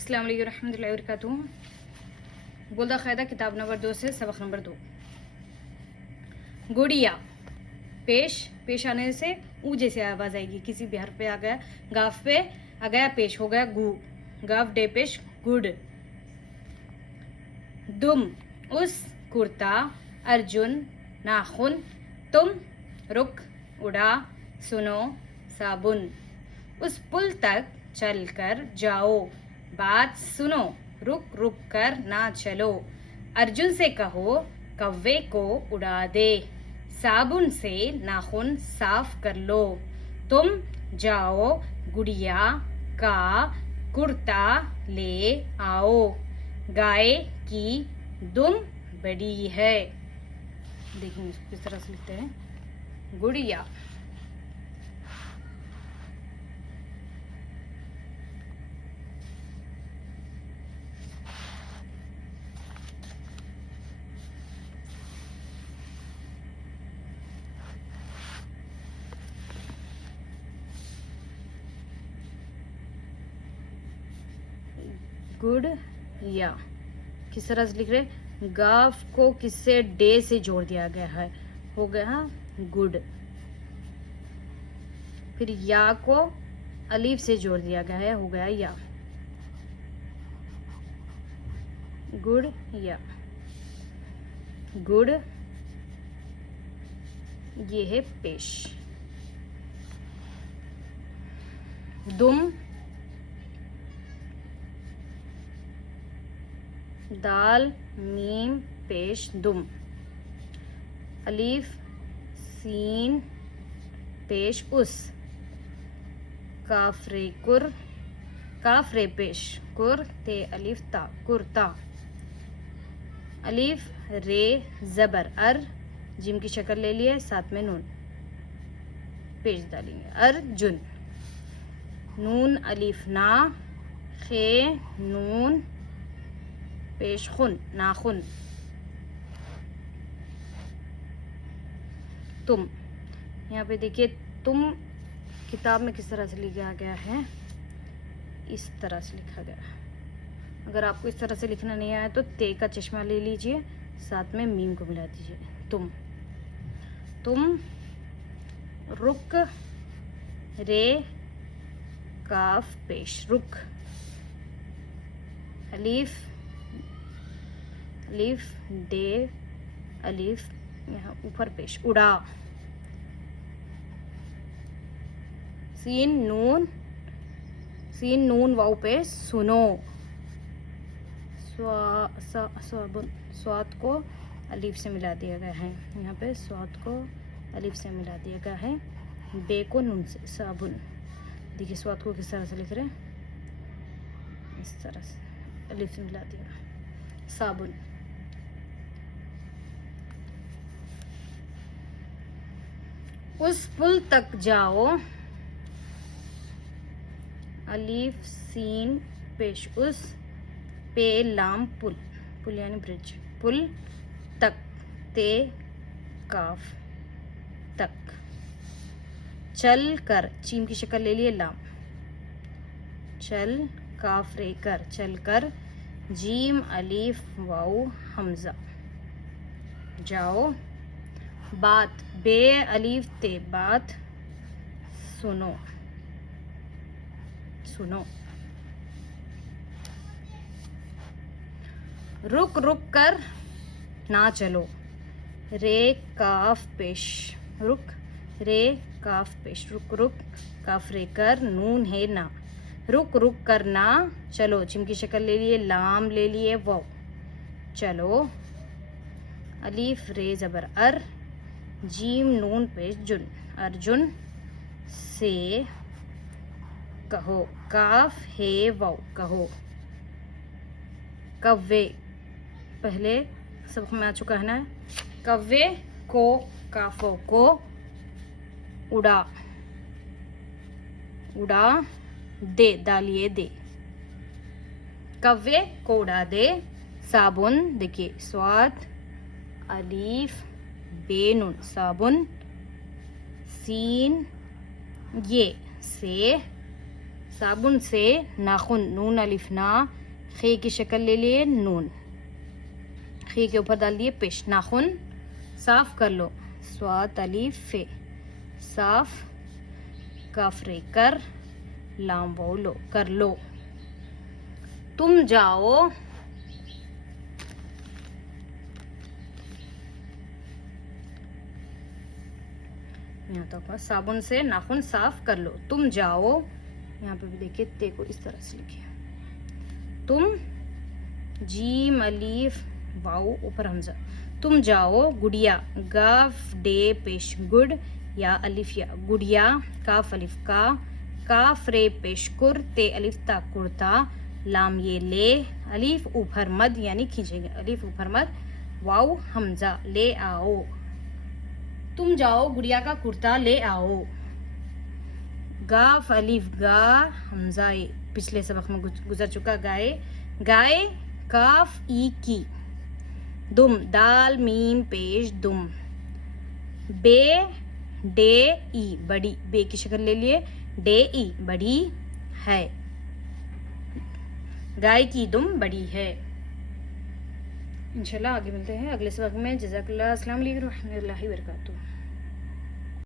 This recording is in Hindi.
अस्सलाम वालेकुम रहमतुल्लाहि व बरकातुहू। बुल्दा क़ायदा किताब नंबर 2 से सबक नंबर 2। गुड़िया पेश पेश आने से ऊ जैसे आवाज आएगी। किसी भी हर्फ पे आ गया, गाफ पे आ गया, पेश हो गया गु, गाफ डे पेश गुड। दुम उस कुर्ता, अर्जुन नाखून, तुम रुक उड़ा, सुनो साबुन। उस पुल तक चलकर जाओ, बात सुनो, रुक रुक कर ना चलो। अर्जुन से कहो कव्वे को उड़ा दे, साबुन से नाखून साफ कर लो। तुम जाओ गुड़िया का कुर्ता ले आओ, गाय की दुम बड़ी है। देखिए इसको किस तरह से लिखते हैं। गुड़िया गुड या किस तरह से लिख रहे। गाफ को किससे डे से जोड़ दिया गया है, हो गया गुड। फिर या को अलीफ से जोड़ दिया गया है, हो गया या। गुड या गुड, ये है पेश। दुम दाल मीम पेश दुम। अलीफ सीन पेश उस। काफरे कुर, काफरे पेश कुर ते अलीफ ता कुर्ता। अलीफ रे जबर अर, जिम की शक्ल ले लिए, साथ में नून पेश डालेंगे। अर्जुन नून अलीफ ना, खे नून पेश खुन नाखुन। तुम यहाँ पे देखिए, तुम किताब में किस तरह से लिखा गया है, इस तरह से लिखा गया है। अगर आपको इस तरह से लिखना नहीं आया तो ते का चश्मा ले लीजिए, साथ में मीम को मिला दीजिए। तुम रुक रे काफ पेश रुक। अलीफ अलीफ डे अलीफ यहाँ ऊपर पेश उड़ा। सीन नून वाव पेश सुनो। स्वाद को अलीफ से मिला दिया गया है, यहाँ पे स्वाद को अलीफ से मिला दिया गया है। बे को नून से साबुन। देखिए स्वाद को किस तरह से लिख रहे हैं, इस तरह से अलीफ से मिला दिया साबुन। उस पुल तक जाओ, अलीफ सीन पेश उस, पे लाम पुल, पुल यानी ब्रिज, पुल तक ते काफ तक। चल कर चीम की शक्ल ले लिए लाम, चल काफ रे कर चल कर, जीम अलीफ वाऊ हमजा जाओ। बात बे अलीफ ते बात सुनो सुनो। रुक रुक कर ना चलो, रे काफ पेश रुक, रे काफ पेश रुक रुक, काफ रे कर नून है ना, रुक रुक कर ना चलो। जिम की शक्ल ले लिए, लाम ले लिए, वो चलो। अलीफ रे जबर अर, जीम नून पेश जुन, अर्जुन से कहो, काफ है वाव कहो। कव्वे पहले सबक में आ चुका है ना। कव्वे को काफों को उड़ा उड़ा दे डालिए दे। कव्वे को उड़ा दे साबुन, देखिए स्वाद अलीफ बेनुन साबुन। सीन ये से साबुन से नाखून, नून अलिफ ना, खे की शक्ल ले लिए नून, खे के ऊपर डाल दिए पेश, नाखून साफ कर लो, स्वात अलिफ फे, साफ, काफ रे कर, लाम वाउ लो, कर लो। तुम जाओ, यहाँ तक साबुन से नाखून साफ कर लो, तुम जाओ, यहाँ पे भी देखिए ते को इस तरह से लिखिए, तुम, जीम अलीफ वाओ ऊपर हमजा, तुम जाओ, गुड़िया, गाफ डे पेश गुड, या अलिफ या, गुड़िया, काफ अलिफ का, काफ रे पेश कुर, ते अलिफ ता कुर्ता, लाम ये ले, अलिफ ऊपर मद यानी खींचेंगे, अलिफ ऊपर मद, वाओ हमजा, ले आओ, तुम जाओ गुड़िया का कुर्ता ले आओ। गाफ अलिफ गा, हमजा पिछले सबक में गुजर चुका, गाए, गाय, काफ ई की, दुम, दाल मीम पेश दुम, बे डे ई बड़ी, बे की शक्ल ले लिए, डे ई बड़ी है, गाय की दुम बड़ी है। इंशाल्लाह आगे मिलते हैं अगले सबक में। जज़ाकल्लाह, अस्सलाम वालेकुम रहमतुल्लाहि व बरकातुहू।